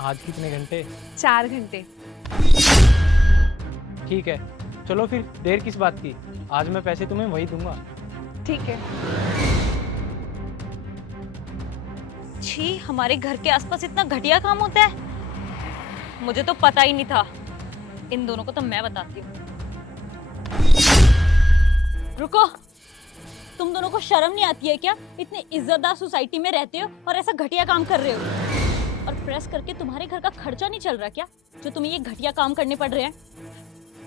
आज कितने घंटे? 4 घंटे। ठीक है, चलो फिर देर किस बात की, आज मैं पैसे तुम्हें वही दूंगा। ठीक है। छी, हमारे घर के आसपास इतना घटिया काम होता है। मुझे तो पता ही नहीं था। इन दोनों को तो मैं बताती हूँ। रुको, तुम दोनों को शर्म नहीं आती है क्या? इतनी इज्जतदार सोसाइटी में रहते हो और ऐसा घटिया काम कर रहे हो। और प्रेस करके तुम्हारे घर का खर्चा नहीं चल रहा क्या, जो तुम्हें ये घटिया काम करने पड़ रहे हैं?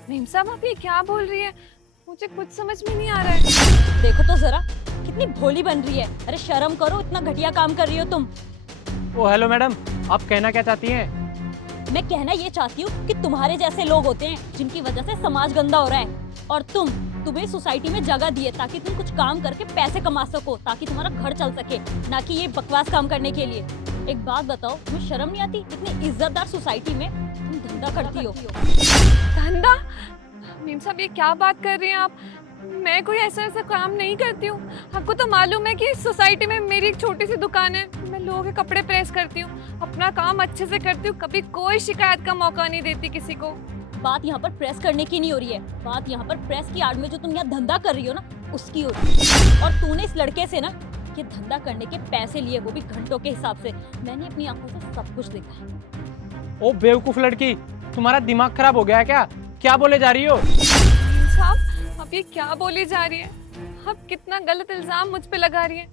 मीम साहब आप ये क्या बोल रही है? मुझे कुछ समझ में नहीं आ रहा है। देखो तो जरा, कितनी भोली बन रही है। अरे शर्म करो, इतना घटिया काम कर रही हो तुम। ओ हेलो मैडम, आप कहना क्या चाहती हैं? मैं कहना ये चाहती हूँ कि तुम्हारे जैसे लोग होते हैं जिनकी वजह से समाज गंदा हो रहा है। और तुम्हें सोसाइटी में जगह दी है ताकि तुम कुछ काम करके पैसे कमा सको, ताकि तुम्हारा घर चल सके, ना कि ये बकवास काम करने के लिए। एक बात बताओ, तुम्हें शर्म नहीं आती? इतनी इज्जतदार सोसाइटी में तुम धंधा करती हो। धंधा? मीम साहब ये क्या बात कर रही हैं आप? मैं कोई ऐसा ऐसा काम नहीं करती हूँ। आपको तो मालूम है कि इस सोसाइटी में मेरी एक छोटी सी दुकान है। मैं लोगों के कपड़े प्रेस करती हूँ, अपना काम अच्छे से करती हूँ, कभी कोई शिकायत का मौका नहीं देती किसी को। बात यहाँ पर प्रेस करने की नहीं हो रही है, बात यहाँ पर प्रेस की आड़ में जो तुम यहाँ धंधा कर रही हो ना, उसकी हो रही है। और तूने इस लड़के से ना ये धंधा करने के पैसे लिए, वो भी घंटों के हिसाब से। मैंने अपनी आंखों से सब कुछ देखा है। ओ बेवकूफ लड़की, तुम्हारा दिमाग खराब हो गया है क्या? क्या बोले जा रही हो? मीम साहब आप ये क्या बोली जा रही है? आप कितना गलत इल्जाम मुझ पे लगा रही हैं।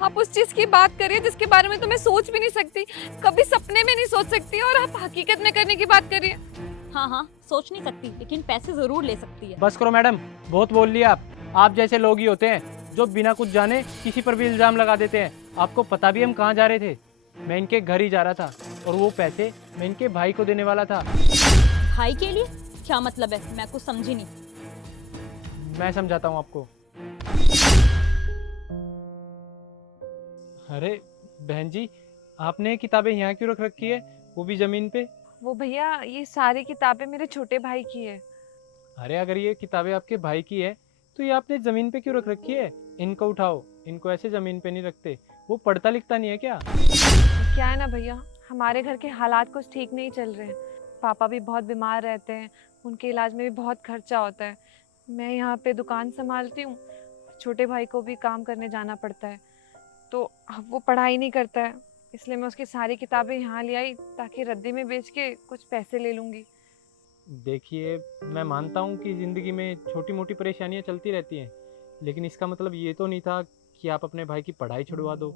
आप उस चीज की बात करिए जिसके बारे में तो मैं सोच भी नहीं सकती, कभी सपने में नहीं सोच सकती, और आप हकीकत में करने की बात करिए। हाँ हाँ, सोच नहीं सकती लेकिन पैसे जरूर ले सकती है। बस करो मैडम, बहुत बोल लिया आप जैसे लोग ही होते हैं जो बिना कुछ जाने किसी पर भी इल्जाम लगा देते हैं। आपको पता भी हम कहाँ जा रहे थे? मैं इनके घर ही जा रहा था और वो पैसे मैं इनके भाई को देने वाला था। भाई के लिए? क्या मतलब है? मैं कुछ समझी नहीं। मैं समझाता हूँ आपको। अरे बहन जी, आपने ये किताबें यहाँ क्यों रख रखी है, वो भी जमीन पे? वो भैया ये सारी किताबें मेरे छोटे भाई की है। अरे अगर ये किताबें आपके भाई की है तो ये आपने जमीन पे क्यों रख रखी है? इनको उठाओ, इनको ऐसे जमीन पे नहीं रखते। वो पढ़ता लिखता नहीं है क्या? क्या है ना भैया, हमारे घर के हालात कुछ ठीक नहीं चल रहे हैं। पापा भी बहुत बीमार रहते हैं, उनके इलाज में भी बहुत खर्चा होता है। मैं यहाँ पे दुकान संभालती हूँ, छोटे भाई को भी काम करने जाना पड़ता है, तो अब वो पढ़ाई नहीं करता है। इसलिए मैं उसकी सारी किताबें यहाँ ले आई ताकि रद्दी में बेच के कुछ पैसे ले लूँगी। देखिए, मैं मानता हूँ कि ज़िंदगी में छोटी मोटी परेशानियाँ चलती रहती हैं, लेकिन इसका मतलब ये तो नहीं था कि आप अपने भाई की पढ़ाई छुड़वा दो।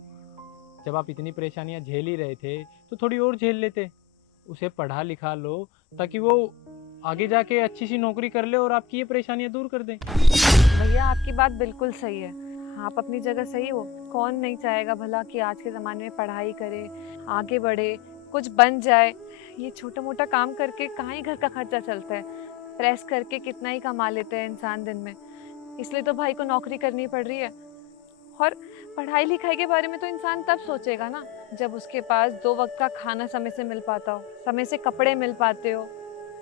जब आप इतनी परेशानियाँ झेल ही रहे थे तो थोड़ी और झेल लेते। उसे पढ़ा लिखा लो ताकि वो आगे जाके अच्छी सी नौकरी कर ले और आपकी ये परेशानियाँ दूर कर दें। भैया आपकी बात बिल्कुल सही है, आप अपनी जगह सही हो। कौन नहीं चाहेगा भला कि आज के ज़माने में पढ़ाई करे, आगे बढ़े, कुछ बन जाए। ये छोटा मोटा काम करके कहाँ ही घर का खर्चा चलता है। प्रेस करके कितना ही कमा लेते हैं इंसान दिन में। इसलिए तो भाई को नौकरी करनी पड़ रही है। और पढ़ाई लिखाई के बारे में तो इंसान तब सोचेगा ना जब उसके पास 2 वक्त का खाना समय से मिल पाता हो, समय से कपड़े मिल पाते हो।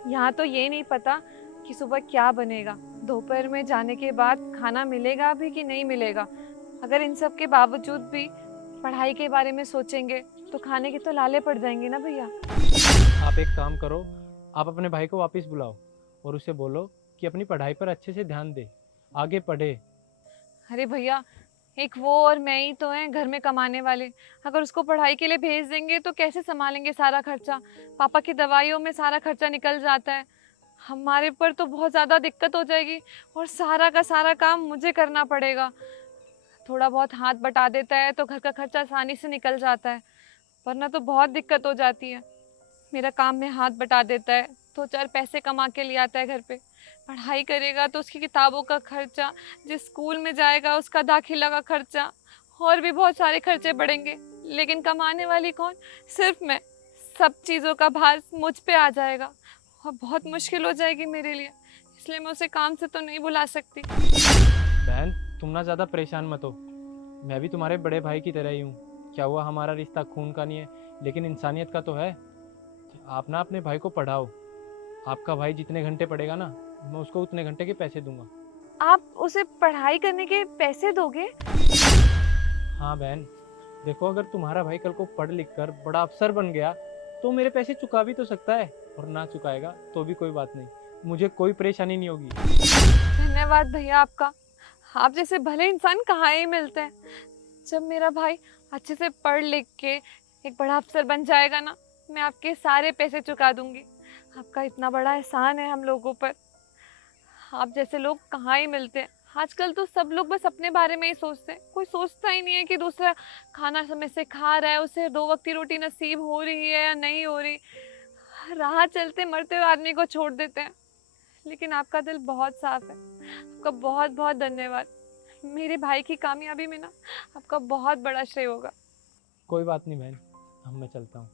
यहाँ तो ये नहीं पता कि सुबह क्या बनेगा, दोपहर में जाने के बाद खाना मिलेगा भी कि नहीं मिलेगा। अगर इन सब के बावजूद भी पढ़ाई के बारे में सोचेंगे तो खाने के तो लाले पड़ जाएंगे ना भैया। आप एक काम करो, आप अपने भाई को वापस बुलाओ और उसे बोलो कि अपनी पढ़ाई पर अच्छे से ध्यान दे, आगे पढ़े। अरे भैया, एक वो और मैं ही तो हैं घर में कमाने वाले। अगर उसको पढ़ाई के लिए भेज देंगे तो कैसे संभालेंगे सारा खर्चा? पापा की दवाइयों में सारा खर्चा निकल जाता है। हमारे पर तो बहुत ज़्यादा दिक्कत हो जाएगी और सारा का सारा काम मुझे करना पड़ेगा। थोड़ा बहुत हाथ बटा देता है तो घर का खर्चा आसानी से निकल जाता है, वरना तो बहुत दिक्कत हो जाती है। मेरा काम में हाथ बटा देता है, 2-4 पैसे कमा के ले आता है घर पे। पढ़ाई करेगा तो उसकी किताबों का खर्चा, जिस स्कूल में जाएगा उसका दाखिला का खर्चा, और भी बहुत सारे खर्चे बढ़ेंगे। लेकिन कमाने वाली कौन? सिर्फ मैं। सब चीज़ों का भार मुझ पे आ जाएगा और बहुत मुश्किल हो जाएगी मेरे लिए। इसलिए मैं उसे काम से तो नहीं बुला सकती। बहन, तुम ना ज़्यादा परेशान मत हो। मैं भी तुम्हारे बड़े भाई की तरह ही हूँ। क्या हुआ, हमारा रिश्ता खून का नहीं है लेकिन इंसानियत का तो है। आप ना अपने भाई को पढ़ाओ। आपका भाई जितने घंटे पढ़ेगा ना, मैं उसको उतने घंटे के पैसे दूंगा। आप उसे पढ़ाई करने के पैसे दोगे? हाँ बहन, देखो अगर तुम्हारा भाई कल को पढ़ लिख कर बड़ा अफसर बन गया तो मेरे पैसे चुका भी तो सकता है, और ना चुकाएगा तो भी कोई बात नहीं, मुझे कोई परेशानी नहीं होगी। धन्यवाद भैया आपका। आप जैसे भले इंसान कहाँ ही मिलते हैं। जब मेरा भाई अच्छे से पढ़ लिख के एक बड़ा अफसर बन जाएगा ना, मैं आपके सारे पैसे चुका दूंगी। आपका इतना बड़ा एहसान है हम लोगों पर। आप जैसे लोग कहाँ ही मिलते हैं। आजकल तो सब लोग बस अपने बारे में ही सोचते हैं, कोई सोचता ही नहीं है कि दूसरा खाना समय से खा रहा है, उसे 2 वक्त की रोटी नसीब हो रही है या नहीं हो रही। राह चलते मरते हुए आदमी को छोड़ देते हैं। लेकिन आपका दिल बहुत साफ है। आपका बहुत बहुत धन्यवाद। मेरे भाई की कामयाबी में ना आपका बहुत बड़ा श्रेय होगा। कोई बात नहीं बहन, अब मैं चलता हूँ।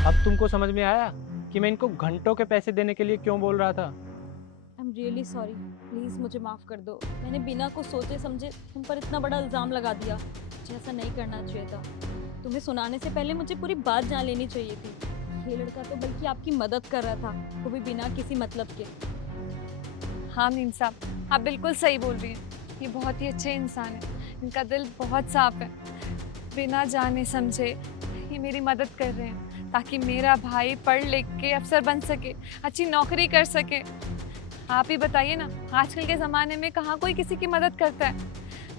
अब तुमको समझ में आया कि मैं इनको घंटों के पैसे देने के लिए क्यों बोल रहा था? I am really sorry, please मुझे माफ़ कर दो। मैंने बिना कुछ सोचे समझे तुम पर इतना बड़ा इल्ज़ाम लगा दिया। मुझे ऐसा नहीं करना चाहिए था। तुम्हें सुनाने से पहले मुझे पूरी बात जान लेनी चाहिए थी। ये लड़का तो बल्कि आपकी मदद कर रहा था, वो भी बिना किसी मतलब के। हाँ मीन साहब, आप बिल्कुल सही बोल रही हैं। ये बहुत ही अच्छे इंसान है, इनका दिल बहुत साफ है। बिना जाने समझे ये मेरी मदद कर रहे हैं ताकि मेरा भाई पढ़ लिख के अफसर बन सके, अच्छी नौकरी कर सके। आप ही बताइए ना, आजकल के ज़माने में कहाँ कोई किसी की मदद करता है।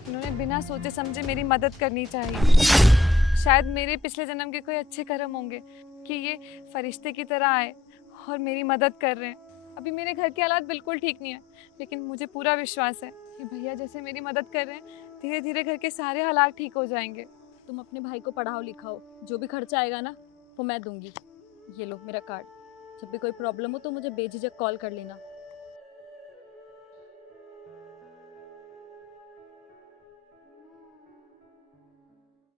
इन्होंने बिना सोचे समझे मेरी मदद करनी चाहिए। शायद मेरे पिछले जन्म के कोई अच्छे कर्म होंगे कि ये फरिश्ते की तरह आए और मेरी मदद कर रहे हैं। अभी मेरे घर के हालात बिल्कुल ठीक नहीं है, लेकिन मुझे पूरा विश्वास है कि भैया जैसे मेरी मदद कर रहे हैं, धीरे धीरे घर के सारे हालात ठीक हो जाएंगे। तुम अपने भाई को पढ़ाओ लिखाओ, जो भी खर्चा आएगा ना वो मैं दूंगी। ये लो मेरा कार्ड, जब भी कोई प्रॉब्लम हो तो मुझे बेझिझक कॉल कर लेना।